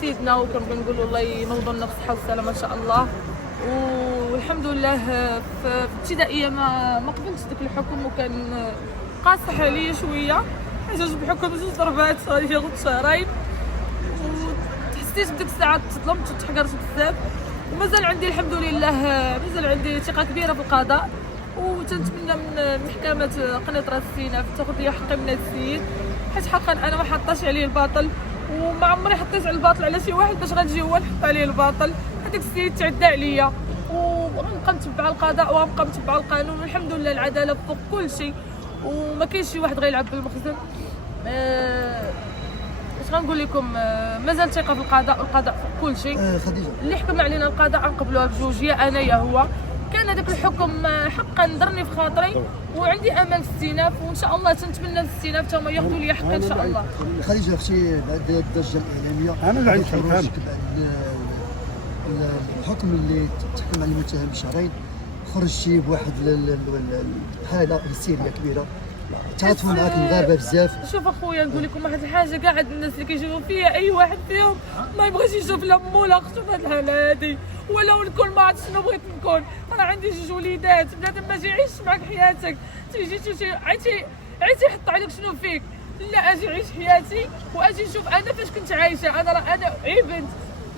سيدنا وكنبغي نقول له الله ينوض لنا بالصحه والسلامه ان شاء الله. والحمد لله في الابتدائيه ما قبلتش داك الحكم، وكان قاصح عليا شويه حيت بحكم 2 ضربات غادي ياخذ شهرين، وحسيت بديك الساعه تظلمت وتحقرت بزاف. ومازال عندي الحمد لله مازال عندي ثقه كبيره في القضاء، وتنتمنى من محكمه قنيطره السيناف تاخذ لي حقي من هذا السيد، حيت حقا انا ما حطاش عليه الباطل، وما عمري حطيت على الباطل على شي واحد باش غنجي هو نحط عليه الباطل. هذاك السيد تعدى عليا، وغنبقى نتبع القضاء وغنبقى نتبع القانون، والحمد لله العداله فوق كل شيء، وما كاينش شي واحد غيلعب بالمخزن. اش غنقول لكم، مازال ثقه في القضاء، والقضاء فوق كل شيء. خديجه، اللي حكم علينا القضاء غنقبلوها بجوج، يا انا يا هو. كان هذاك الحكم حقا ضرني في خاطري، وعندي امل في السيناف، وان شاء الله تنتمنى للسيناف حتى هما ياخذوا لي حقي ان شاء الله. خديجه، اختي بعد الضجه الاعلاميه انا اللي عندي بعد الحكم اللي تحكم على المتهم بشهرين، خرجتي بواحد الحاله هستيريه كبيره، تعاطفوا معاك الغابه بزاف. شوف اخويا نقول لكم واحد الحاجه، كاع الناس اللي كيشوفوا فيا اي واحد فيهم ما يبغيش يشوف لا مو لا اختو في هذه الحاله هذه، ولو نكون ما عرفت شنو بغيت نكون. انا عندي 2 وليدات، بنادم ما يعيش معك حياتك، تيجي عيتي يحط عليك شنو فيك. لا، اجي عيش حياتي واجي نشوف انا فاش كنت عايشه. انا بنت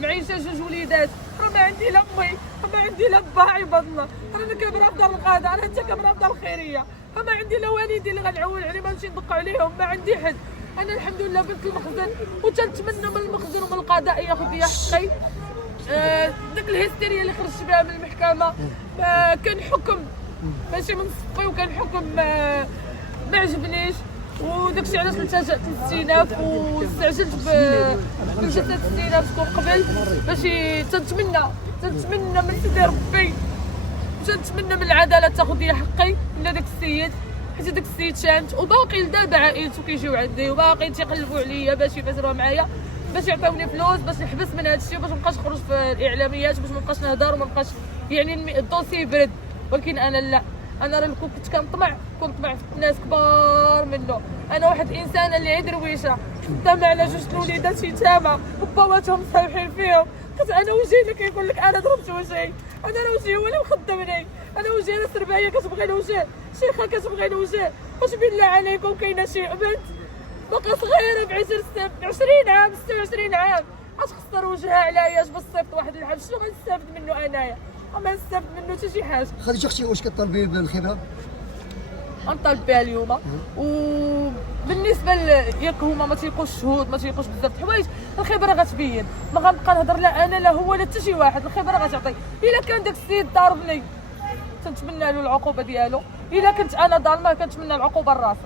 معيشه 2 وليدات، راه ما عندي لا امي، ما عندي لا با عباد الله، انا كامره في دار القضاء، انا حتى كامره في دار الخيريه، ما عندي لا والدي اللي غنعول عليه، ما نمشي ندق عليهم، ما عندي حد. انا الحمد لله بنت المخزن، وتنتمنى من المخزن ومن القضاء ياخذ لي حقي. داك الهستيريا اللي خرجت بها من المحكمه كان حكم ماشي من صفي، وكان حكم ما عجبنيش، وداك الشيء علاش التجأت للسيناف واستعجلت بجلسه السيناف تكون قبل، باش تنتمنى من سيدي ربي، تنتمنى من العداله تاخذ لي حقي من هذاك السيد، حيت هذاك السيد شامت، وباقي لدابا عائلته كيجيو عندي، وباقي تيقلبوا عليا باش يفسروا معايا، باش يعطيوني فلوس باش نحبس من هذا الشيء، باش ما نبقاش نخرج في الاعلاميات، باش ما نبقاش نهضر وما نبقاش يعني الدوسي يبرد. ولكن انا لا، انا راه كنت كنطمع في ناس كبار منه. انا واحد الانسانه اللي عي درويشه، خدامه على 2 وليدات يتامى وباواتهم سامحين فيهم. قلت انا وجهي اللي كيقول لك انا ضربت وجهي، انا راه وجهي هو اللي مخدمني، انا وجهي انا سربايه كتبغي الوجه، شيخه كتبغي الوجه. واش بالله عليكم كاينه شي بنت باقا صغيره ب 20 عام 26 عام اش خسر وجهها عليا؟ اش باش صيفط واحد العام؟ شنو غنستافد منه انايا؟ ما نستافد منه حتى شي حاجه. خديجه اختي، واش كطالبي بالخبره؟ غنطالب بها اليوم. وبالنسبه ياك هما ما تيلقوش شهود، ما تيلقوش بزاف د الحوايج، الخبره غتبين. ما غنبقى نهضر لا انا لا هو لا حتى شي واحد، الخبره غتعطي. الا كان داك السيد ضاربني تنتمنى له العقوبه ديالو، الا كنت انا ظالمه كنتمنى العقوبه لراسي.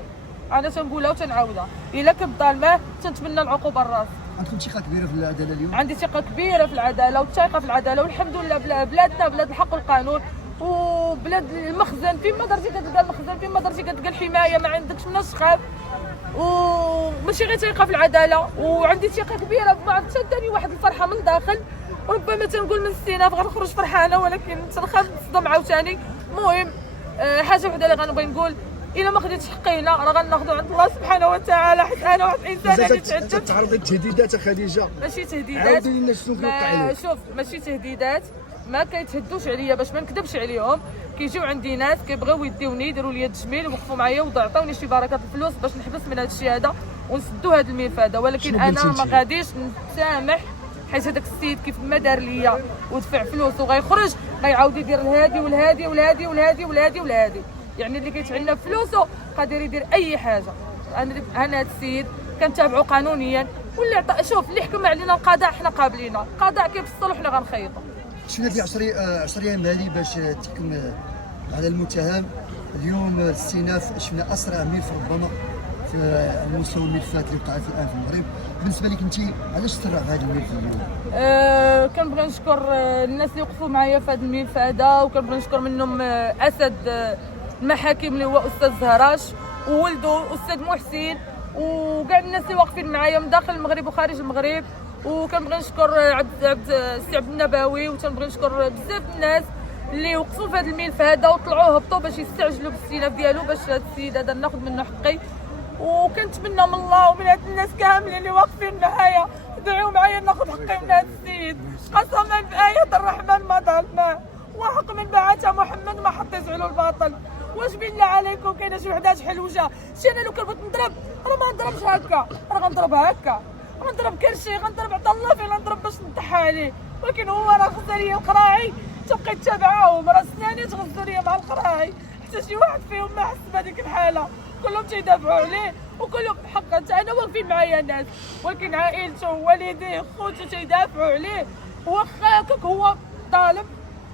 انا تنقولها وتنعاودها، الا كنت ظالمه تنتمنى العقوبه لراسي. عندكم ثقه كبيره في العداله اليوم؟ عندي ثقه كبيره في العداله، والثقه في العداله، والحمد لله بلادنا بلاد الحق والقانون، وبلاد المخزن. فيما درتي كتلقى المخزن، فيما درتي كتلقى الحمايه، ما عندكش مناش تخاف. وماشي غير ثقه في العداله، وعندي ثقه كبيره تشدني واحد الفرحه من الداخل. ربما تنقول من السيناف غنخرج فرحانه، ولكن تنخاف نصدم عاوتاني. المهم حاجه وحده اللي غنبغي نقول، الا ما خديتش حقي هنا راه غناخذو عند الله سبحانه وتعالى، حيت انا واحد الانسان اللي تعذب. تعرضي للتهديدات خديجه؟ ماشي تهديدات، عاودي لنا شنو كيوقع لك. شوف ماشي تهديدات، ما كيتهدوش عليا باش ما نكذبش عليهم. كيجيو عندي ناس كيبغيو يديوني يديروا لي التجميل ويوقفوا معايا ويعطيوني شي بركه الفلوس باش نحبس من هذا الشيء هذا ونسدوا هذا الملف هذا. ولكن انا ما غاديش نسامح، حيت هذاك السيد كيف ما دار ليا ودفع فلوس وغيخرج غيعاود يدير لهادي ولهادي ولهادي ولهادي ولهادي ولهادي، يعني اللي كيتعنى فلوسه قادر يدير اي حاجه. انا هذا السيد كنتابعو قانونيا، واللي شوف اللي حكم علينا القضاء حنا قابلينه، القضاء كيفصل وحنا غنخيطوا. شفنا في 10 ايام مالي باش تحكم على المتهم. اليوم السيناف شفنا اسرع ملف ربما في المستوى الملفات اللي وقعت الان في المغرب. بالنسبه لك انت علاش سرع هذا الملف اليوم؟ كنبغي نشكر الناس اللي وقفوا معايا في هذا الملف هذا، وكنبغي نشكر منهم اسد المحاكم اللي هو استاذ زهراش، وولده استاذ محسن، وكاع الناس اللي واقفين معايا من داخل المغرب وخارج المغرب. وكنبغي نشكر السي عبد النبوي، وتنبغي نشكر بزاف الناس اللي وقفوا في هذا الملف هذا وطلعوا هبطوا باش يستعجلوا بالاستئناف ديالو، باش هذا السيد هذا ناخذ منه حقي. وكنتمنى من الله ومن هاد الناس كاملين اللي واقفين معايا ادعيو معايا ناخذ حقي من هاد السيد. قسما بآية الرحمن ما ظلمناه، وحق من بعث محمد ما حط يزعلوا الباطل. واش بالله عليكم كاينه شي وحده حلوجه؟ شي انا لو كنت نضرب راه ما نضربش هكا، راه غنضرب هكا، غنضرب كرشي، غنضرب عطا الله فين غنضرب باش نضحى عليه. ولكن هو راه غزا ليا القراعي تبقيت تابعاهم، راه سناني تغزوا ليا مع القراعي حتى شي واحد فيهم ما حس بهذيك الحاله، كلهم تيدافعوا عليه وكلهم حقا انا واقفين معايا الناس، ولكن عائلته ووالديه خوته تيدافعوا عليه، واخا هكاك هو ظالم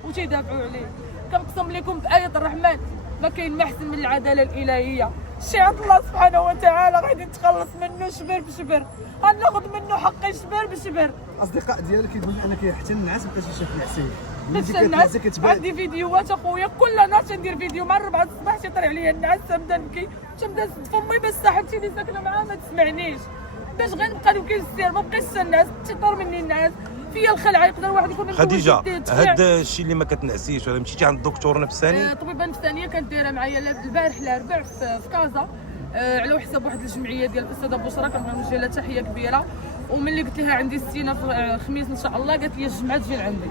وتيدافعوا عليه. كنقسم لكم بآية الرحمن ما كاين ما احسن من العداله الالهيه. شي عند الله سبحانه وتعالى غادي نتخلص منه شبر بشبر، غناخذ منه حقي شبر بشبر. الاصدقاء ديالك كيقولوا انك حتى النعاس بقيتي شاف الحسين. حتى النعاس عندي فيديوهات اخويا، كل نهار تندير فيديو مع 4 الصباح تيطلع عليا النعاس تنبدا نبكي تنبدا نسد فمي باش صاحبتي اللي ساكنه معاها ما تسمعنيش، باش غنبقى نبكي للسير ما بقيتش النعاس تيطير مني النعاس فيا الخلعه. يقدر واحد يكون خديجه هذا الشيء اللي ما كتنعسيش ولا مشيتي عند الدكتور نفساني؟ طبيبه نفسانيه كانت دايره معايا البارح الاربع في كازا على حساب واحد الجمعيه ديال الاستاذه بشرى، كنبغي نوجه لها تحيه كبيره. وملي قلت لها عندي السينه في الخميس ان شاء الله قالت لي الجمعه تجي لعندي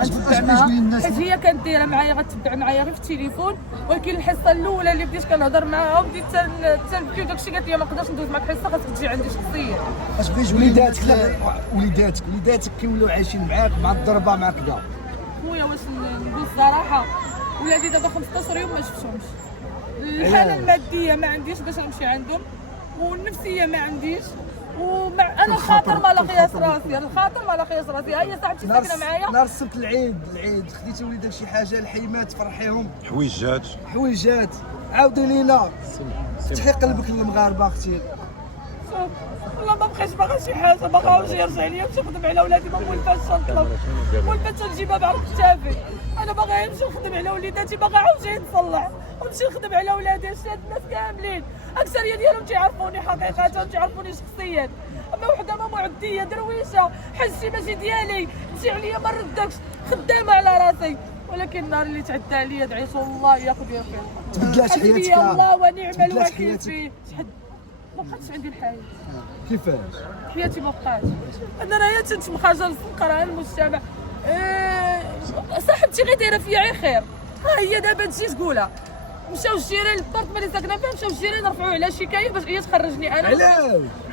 غنتبع معاها، حيت هي كانت دايره معايا غتبع معايا غير في التليفون. ولكن الحصه الاولى اللي بديت كنهضر معاها وبديت تنبكي وداكشي قالت لي ما نقدرش ندوز معاك حصه خاصك تجي عندي شخصيا. اش بغيتي وليداتك كيولوا عايشين معاك مع الضربه مع كذا؟ خويا واش نقول الصراحه ولادي دابا 15 يوم ما شفتهمش. الحاله الماديه ما عنديش باش نمشي عندهم، والنفسيه ما عنديش، انا الخاطر ما لا قياس راسي، الخاطر ما لا قياس راسي. هي صاحبتي ساكنه معايا نهار السبت العيد خديتي وليدك شي حاجه الحيمات تفرحيهم حويجات عاودي لينا فتحي قلبك للمغاربه اختي. شوف والله ما بقيتش باغا شي حاجه، باغا واش يرجع ليا باش نخدم على ولادي، ما مولفاش نطلب مولفاش نجيبها بعرف كتافي. انا باغا نمشي نخدم على وليداتي، باغا عاوتاني نصلح ونمشي نخدم على ولادي. هاد الناس كاملين اكثريه ديالهم تيعرفوني حقيقه تيعرفوني شخصيا، اما وحده ما معديه درويشه حسي ماشي ديالي مشي عليا ما ردكش خدامه على راسي. ولكن النهار اللي تعدى عليا دعيت الله ياخذ يرفع. تبدلات حياتك حسبي الله ونعم الوكيل فيه. ما بقاتش عندي الحياه. كيفاش؟ حياتي ما بقاتش. انا راهي تنتمخرجه للفقراء المجتمع. صاحبتي غير دايره فيا غير خير، ها هي دابا تجي تقولها. مشاو الجيران البارتمان اللي ساكنه فيه، مشاو الجيران رفعوا على شكايه باش هي تخرجني انا. علاش؟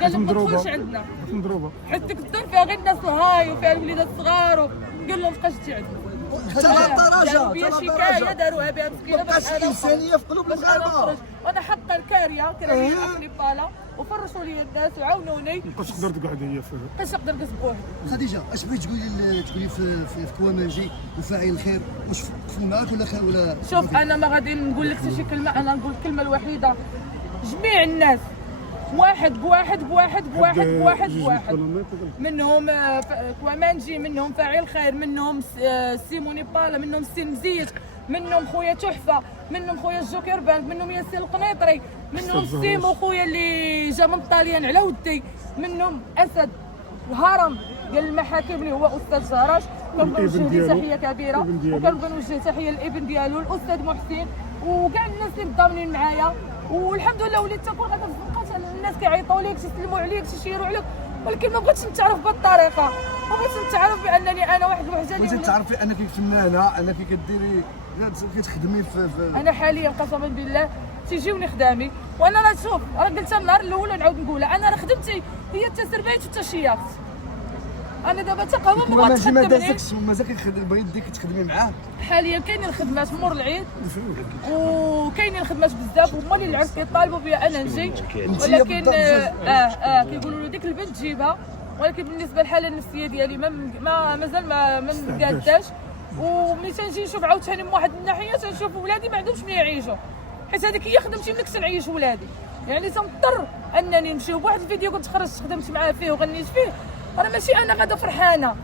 قال لهم ما تدخلش عندنا، مضروبه حيت ديك الدار فيها غير الناس الهاي وفيها الوليدات الصغار، قال لهم مابقاش تجي عندنا. حتى للدرجه داروا بيا شكايه داروها بها مسكينه باش انا انسانيه في قلوب المغاربه. وانا حقا الكاريه كراهيه الاكل بالا وفرشوا لي الناس وعاونوني. مابقاش تقدر تقعد هي فيها. مابقاش نقدر نجلس بوحدي. خديجه اش بغيتي تقولي في كواماجي وفاعل الخير؟ واش وقفوا معاك ولا خير ولا؟ شوف انا ما غادي نقول لك حتى شي كلمه، انا نقول الكلمه الوحيده جميع الناس واحد بواحد منهم كوامانجي، منهم فاعل خير، منهم سيموني بالا، منهم سي مزيت، منهم خويا تحفه، منهم خويا الجوكر بانك، منهم ياسين القنيطري، منهم سيمو خويا اللي جا من طاليان على ودي، منهم اسد الهرم ديال المحاكم اللي هو استاذ زهراش. كنبغي نوجه ليه تحيه كبيره، وكنبغي نوجه تحيه للابن ديالو الاستاذ محسن وكاع الناس اللي مضامنين معايا. والحمد لله وليت تكون غادا في الزنقات، الناس كيعيطوا ليك تيسلموا عليك تيشيروا عليك، ولكن ما بغيتش نتعرف بهالطريقه، ما بغيتش نتعرف بانني انا واحد الوحده اللي بغيتي تعرفي انك فنانه، انك كديري كتخدمي في انا حاليا قسما بالله تيجيوني خدامي. وانا راه شوف راه قلتها النهار الاول نعاود نقولها، انا راه خدمتي هي التسربيت والتشياط. انا دابا حتى قهوه ما بغاتش ما دازكش مازال بغيتي تخدمي معاه. حاليا كاينين الخدمات مور العيد وكاينين الخدمات بزاف، هما اللي العرس كيطالبوا بيا انا نجي، ولكن كيقولوا له ديك البنت جيبها. ولكن بالنسبه للحاله النفسيه ديالي مازال ما مقاداش. وملي تنجي نشوف عاوتاني من واحد الناحيه تنشوف ولادي ما عندهمش منين يعيشوا، حيت هذيك هي خدمتي منك تنعيش ولادي. يعني تنضطر انني نمشي. بواحد الفيديو كنت خرجت خدمت معاه فيه وغنيت فيه، راه ماشي انا غادا فرحانه،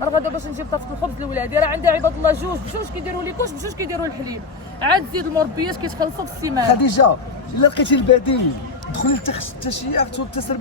راه غادا باش نجيب طاقه الخبز لولادي. راه عندي عباد الله بجوج كيديروا لي كوش، بجوج كيديروا الحليب، عاد زيد المربيات كيتخلصوا في السيمانه. خديجه الا لقيتي البديل دخلي للتشييع والتسربيع.